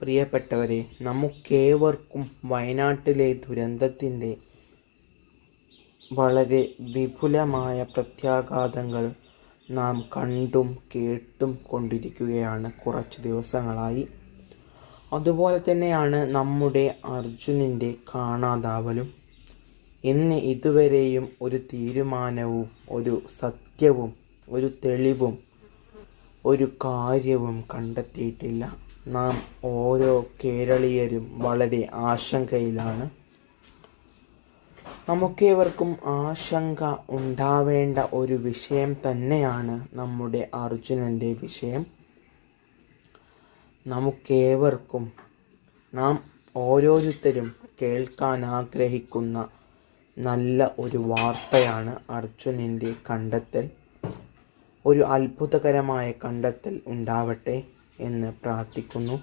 പ്രിയപ്പെട്ടവരെ, നമുക്കേവർക്കും വയനാട്ടിലെ ദുരന്തത്തിൻ്റെ വളരെ വിപുലമായ പ്രത്യാഘാതങ്ങൾ നാം കണ്ടും കേട്ടും കൊണ്ടിരിക്കുകയാണ് കുറച്ച് ദിവസങ്ങളായി. അതുപോലെ തന്നെയാണ് നമ്മുടെ അർജുനൻ്റെ കാണാതാവലും. ഇന്ന് ഇതുവരെയും ഒരു തീരുമാനവും ഒരു സത്യവും ഒരു തെളിവും ഒരു കാര്യവും കണ്ടെത്തിയിട്ടില്ല. നാം ഓരോ കേരളീയരും വളരെ ആശങ്കയിലാണ്. നമുക്കേവർക്കും ആശങ്ക ഉണ്ടാവേണ്ട ഒരു വിഷയം തന്നെയാണ് നമ്മുടെ അർജുനൻ്റെ വിഷയം. നമുക്കേവർക്കും നാം ഓരോരുത്തരും കേൾക്കാൻ ആഗ്രഹിക്കുന്ന നല്ല ഒരു വാർത്തയാണ് അർജുനൻ്റെ കണ്ടെത്തൽ. ഒരു അത്ഭുതകരമായ കണ്ടെത്തൽ ഉണ്ടാവട്ടെ എന്ന് പ്രാർത്ഥിക്കുന്നു.